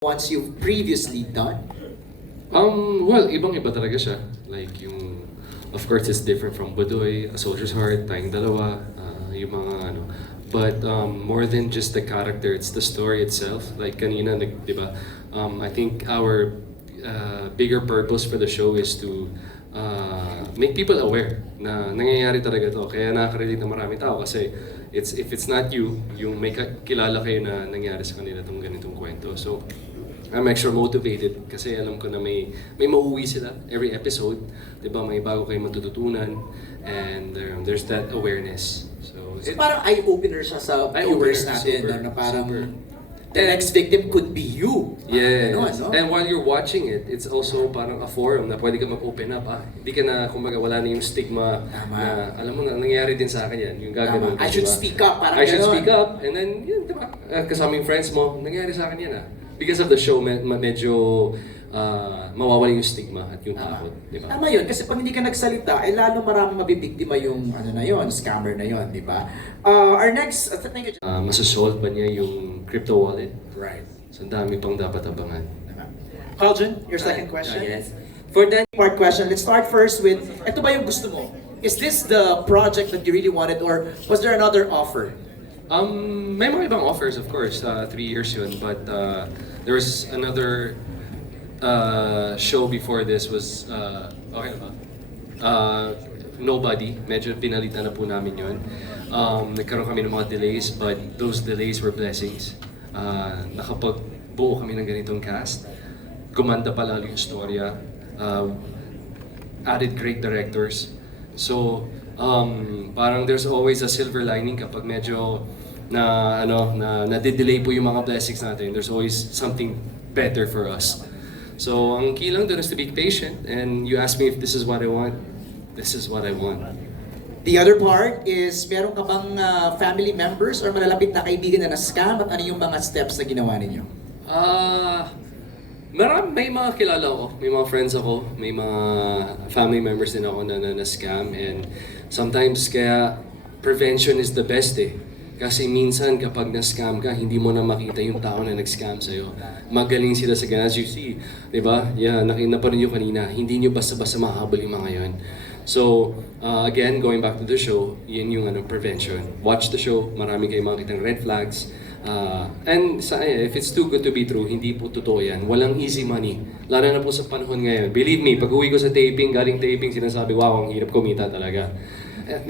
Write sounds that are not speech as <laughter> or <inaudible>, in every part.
ones you've previously done? Um, well, ibang-iba talaga siya. Like yung, of course, it's different from Budoy, A Soldier's Heart, Tayong Dalawa, uh, yung mga ano. But um, more than just the character, it's the story itself. Like kanina, nag, di ba? Um, I think our uh, bigger purpose for the show is to uh, make people aware na nangyayari talaga to. Kaya nakaka-relate na maraming tao kasi it's if it's not you, yung may kilala kayo na nangyari sa kanila tong ganitong kwento. So, I'm extra motivated kasi alam ko na may may mauwi sila every episode. 'Di ba? May bago kayong matututunan and um, there's that awareness. So, So it- parang eye-opener siya sa viewers natin super, na parang super. the next victim could be you. Parang Yes. ganun, no? And while you're watching it, it's also parang a forum na pwede ka mag-open up. Ah, hindi ka na, kumbaga, wala na yung stigma Tama. na, alam mo na, nangyayari din sa akin yan. Yung gagawin Tama. I should speak up, parang I should ganun. speak up. And then, yun, di ba? Uh, kasama yung friends mo, nangyari sa akin yan ah. Because of the show, med- medyo uh, mawawala yung stigma at yung takot. Di ba? Tama yun, kasi pag hindi ka nagsalita, eh lalo marami mabibiktima yung ano na yun, scammer na yun, di ba? Uh, our next, uh, thank you. Uh, masasolve ba niya yung crypto wallet? Right. So, ang dami pang dapat abangan. Carlton, your second question. Uh, yes. For the Part question, let's start first with, ito ba yung gusto mo? Is this the project that you really wanted or was there another offer? Um, may mga ibang offers, of course. Uh, three years yun. But uh, there was another uh, show before this was, uh, okay ba? Uh, Nobody. Medyo pinalitan na po namin yun. Um, nagkaroon kami ng mga delays, but those delays were blessings. Uh, nakapagbuo kami ng ganitong cast. Gumanda pa lalo yung storya. Uh, added great directors. So, um, parang there's always a silver lining kapag medyo na ano na nade-delay po yung mga blessings natin. There's always something better for us. So, ang key lang doon is to be patient and you ask me if this is what I want. This is what I want. The other part is, meron ka bang uh, family members or malalapit na kaibigan na na-scam at ano yung mga steps na ginawa ninyo? Ah, Marami, may mga kilala ko, may mga friends ako, may mga family members din ako na, na, na scam and sometimes kaya prevention is the best eh. Kasi minsan kapag na-scam ka, hindi mo na makita yung tao na nag-scam sa'yo. Magaling sila sa ganun. As you see, di ba? Yeah, nakina pa rin nyo kanina. Hindi nyo basta-basta makahabol yung mga yon. So, uh, again, going back to the show, yun yung ano, prevention. Watch the show, marami kayong makikita red flags. Uh, and sa, if it's too good to be true, hindi po totoo yan. Walang easy money. Lalo na po sa panahon ngayon. Believe me, pag uwi ko sa taping, galing taping, sinasabi, wow, ang hirap kumita talaga.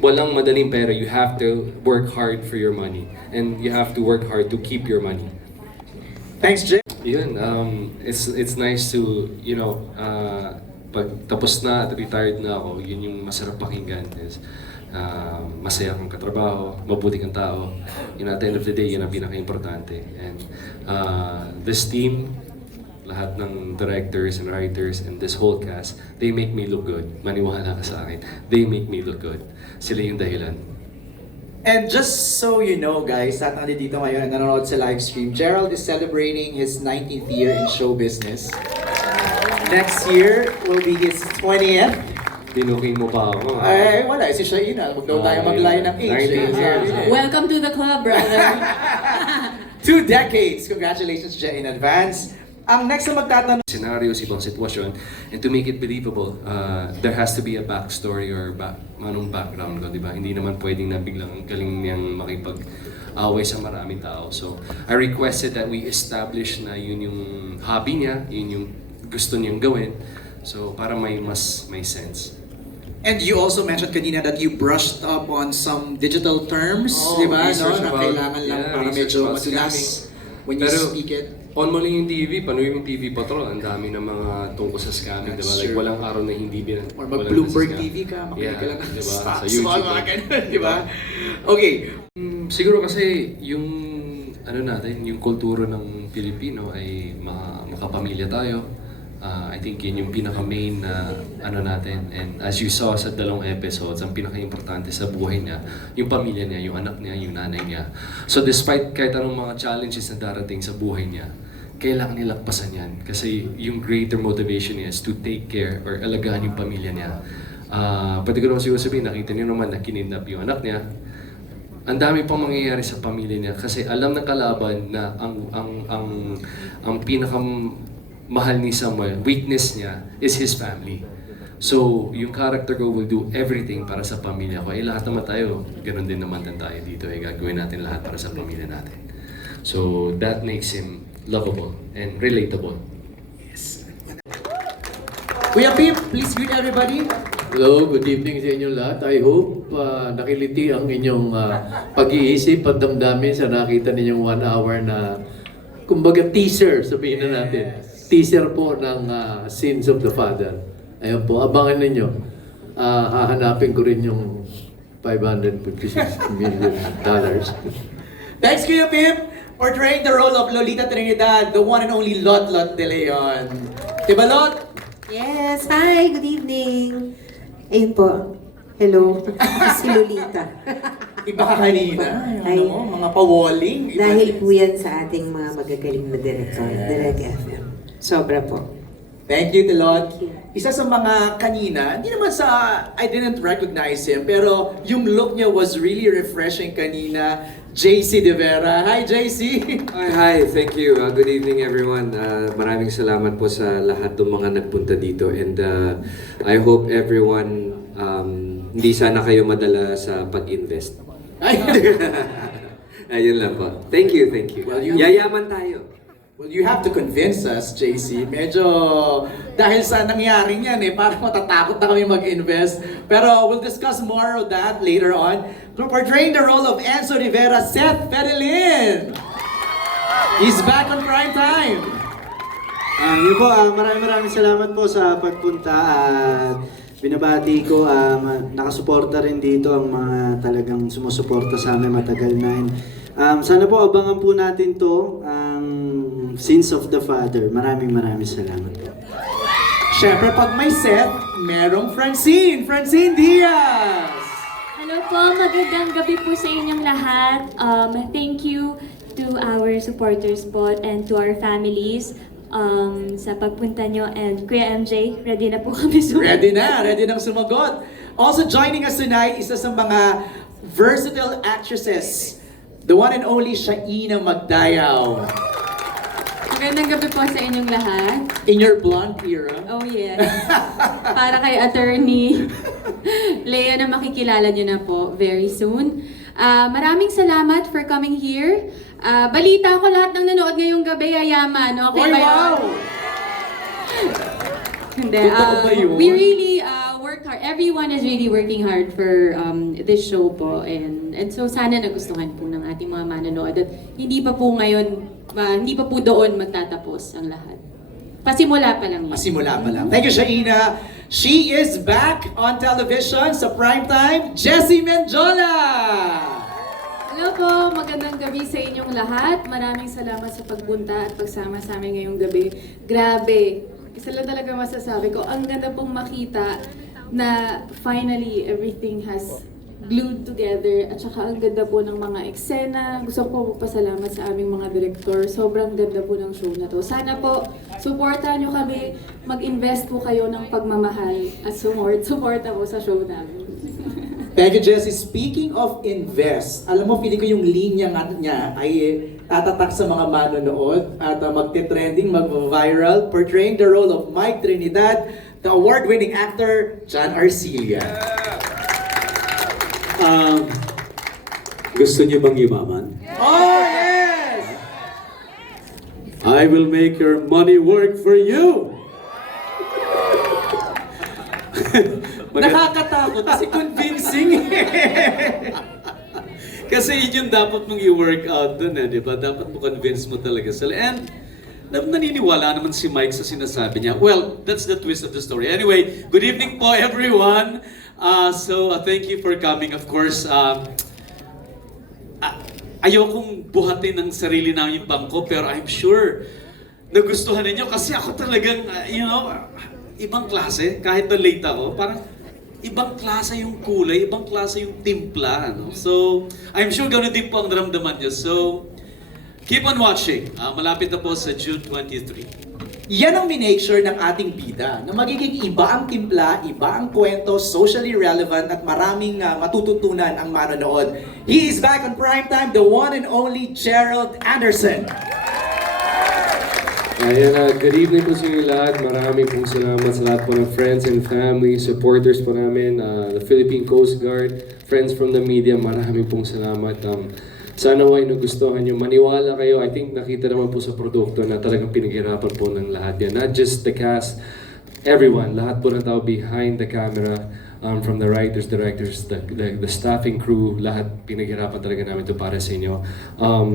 Walang madaling pera. You have to work hard for your money. And you have to work hard to keep your money. Thanks, Jay. Yun, um, it's it's nice to, you know, uh, pag tapos na at retired na ako, yun yung masarap pakinggan is uh, masaya kang katrabaho, mabuti kang tao. Yun at the end of the day, yun ang pinaka-importante. And uh, this team, lahat ng directors and writers and this whole cast, they make me look good. Maniwala ka sa akin. They make me look good. Sila yung dahilan. And just so you know guys, lahat na dito ngayon nanonood sa live stream, Gerald is celebrating his 19th year in show business. Next year will be his 20th. Binuking mo pa ako. Ay, wala. Si siya yun. Huwag daw tayo maglayo ng age. 19 years. Eh. welcome to the club, brother. <laughs> Two decades. Congratulations, Jay, in advance. Ang next na magtatanong, scenarios, ibang sitwasyon, and to make it believable, uh, there has to be a backstory or back, anong background ko, di ba? Hindi naman pwedeng na biglang galing niyang makipag-away sa maraming tao. So, I requested that we establish na yun yung hobby niya, yun yung gusto niyang gawin. So, para may mas may sense. and you also mentioned kanina that you brushed up on some digital terms, Oo, di ba? No? Na kailangan lang yeah, para medyo madulas when you Pero, speak it. On mo lang yung TV, paano yung TV Patrol, ang dami ng mga tungkol sa scamming, di ba? That's Like, walang araw na hindi bin... Or mag-Bloomberg nasa-scam. TV ka, makinig Yeah, ka lang ng di ba? <laughs> Sa stocks, YouTube. mga ganun, di ba? Okay. Mm, siguro kasi yung ano natin, yung kultura ng Pilipino ay ma- makapamilya tayo. Ah, I think yun yung pinaka-main na ano natin. And as you saw sa dalawang episodes, ang pinaka-importante sa buhay niya, yung pamilya niya, yung anak niya, yung nanay niya. So despite kahit anong mga challenges na darating sa buhay niya, kailangan nilagpasan yan. Kasi yung greater motivation is to take care or alagaan yung pamilya niya. Ah, pwede ko naman siguro sabihin, nakita niyo naman na kinidnap yung anak niya, ang dami pang mangyayari sa pamilya niya kasi alam ng kalaban na ang ang ang ang pinakam mahal ni Samuel, weakness niya is his family. So, yung character ko will do everything para sa pamilya ko. Eh, lahat naman tayo, ganun din naman din tayo dito. Eh, gagawin natin lahat para sa pamilya natin. So, that makes him lovable and relatable. Kuya Pip, please greet everybody. Hello, good evening sa inyo lahat. I hope uh, nakiliti ang inyong uh, pag-iisip at damdamin sa nakita ninyong one hour na kumbaga teaser, sabihin na natin. Teaser po ng uh, Sins of the Father. Ayun po, abangan ninyo. Uh, hahanapin ko rin yung 556 million dollars. Thanks, Kuya Pip, portraying the role of Lolita Trinidad, the one and only Lot Lot de Leon. Diba, Lot? Yes, hi, good evening. Ayun po. Hello, <laughs> si Lolita. Iba ka kanina. Ay. Ano mo, mga pawalling. Iba Dahil po yan sa ating mga magagaling na director, Direct FM. Sobra po. Thank you, Tilot. Isa sa mga kanina, hindi naman sa, I didn't recognize him, pero yung look niya was really refreshing kanina. JC De Vera. Hi, JC! Hi, hi. Thank you. Uh, good evening, everyone. Uh, maraming salamat po sa lahat ng mga nagpunta dito. And uh, I hope everyone, um, hindi sana kayo madala sa pag-invest. Ay, <laughs> Ayun lang po. Thank you, thank you. Well, you- Yayaman tayo. Well, you have to convince us, JC. Medyo, dahil sa nangyari niyan eh, parang matatakot na kami mag-invest. Pero we'll discuss more of that later on. Portraying the role of Enzo Rivera, Seth Fedelin. He's back on prime time. Ah, yun po, ah, maraming maraming salamat po sa pagpunta at binabati ko, um, nakasuporta rin dito ang mga talagang sumusuporta sa amin matagal na. And, um, sana po abangan po natin to, ang Sins of the Father. Maraming maraming salamat po. Siyempre, pag may Seth, merong Francine. Francine Diaz! Hello po, magandang gabi po sa inyong lahat. Um, thank you to our supporters po and to our families um, sa pagpunta nyo. And Kuya MJ, ready na po kami sumunod. Ready na, ready nang sumagot. Also joining us tonight, isa sa mga versatile actresses, the one and only Shaina Magdayaw. Magandang gabi po sa inyong lahat. In your blonde era. Oh yes. Para kay attorney <laughs> Lea na makikilala niyo na po very soon. Ah, maraming salamat for coming here. Ah, balita ko lahat ng nanood ngayong gabi yayaman. Okay Oy, ba yun? wow! <laughs> Hindi. Totoo ba yun? we really uh, work hard. Everyone is really working hard for um, this show po. And, and so sana nagustuhan po ng ating mga manonood. At hindi pa po ngayon, ah, hindi pa po doon magtatapos ang lahat. Pasimula pa lang yun. Masimula pa lang. Thank you, Shaina. She is back on television sa primetime, Jessie Menjola! Hello po, magandang gabi sa inyong lahat. Maraming salamat sa pagpunta at pagsama sa amin ngayong gabi. Grabe, isa lang talaga masasabi ko, ang ganda pong makita na finally everything has glued together at saka ang ganda po ng mga eksena. Gusto ko magpasalamat sa aming mga direktor. Sobrang ganda po ng show na to. Sana po, supportahan nyo kami. Mag-invest po kayo ng pagmamahal at support, supporta po sa show namin. Thank you, Jessie. Speaking of invest, alam mo, feeling ko yung linya nga niya ay tatatak sa mga manonood at uh, magte-trending, mag-viral, portraying the role of Mike Trinidad, the award-winning actor, John Arcilia. Um, gusto niyo bang yumaman? Oh, yes! I will make your money work for you! Maganda- Nakakatakot kasi convincing. <laughs> Kasi yun yung dapat mong i-work out dun eh, di ba? Dapat mo convince mo talaga sila. And naniniwala naman si Mike sa sinasabi niya. Well, that's the twist of the story. Anyway, good evening po everyone. Uh, so, uh, thank you for coming. Of course, um, a- ayokong buhatin ng sarili namin bangko, pero I'm sure nagustuhan ninyo kasi ako talagang, uh, you know, ibang klase. Kahit na late ako, parang ibang klase yung kulay, ibang klase yung timpla. No? So, I'm sure ganoon din po ang naramdaman nyo. So, keep on watching. Ah, malapit na po sa June 23. Yan ang minake sure ng ating bida na magiging iba ang timpla, iba ang kwento, socially relevant at maraming ah, matututunan ang manonood. He is back on primetime, the one and only Gerald Anderson. Ayan na, good evening po sa inyo lahat. Maraming pong salamat sa lahat po ng friends and family, supporters po namin, uh, the Philippine Coast Guard, friends from the media, maraming pong salamat. Um, sana ay nagustuhan nyo. Maniwala kayo, I think nakita naman po sa produkto na talagang pinaghirapan po ng lahat yan. Not just the cast, everyone, lahat po ng tao behind the camera, um, from the writers, directors, the, the, the staffing crew, lahat pinaghirapan talaga namin to para sa inyo. Um,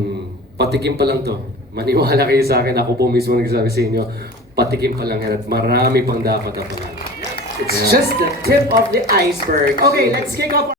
patikim pa lang to. Maniwala kayo sa akin, ako po mismo nagsasabi sa inyo, patikim pa lang yan at marami pang dapat abangan. It's just the tip of the iceberg. Okay, let's kick off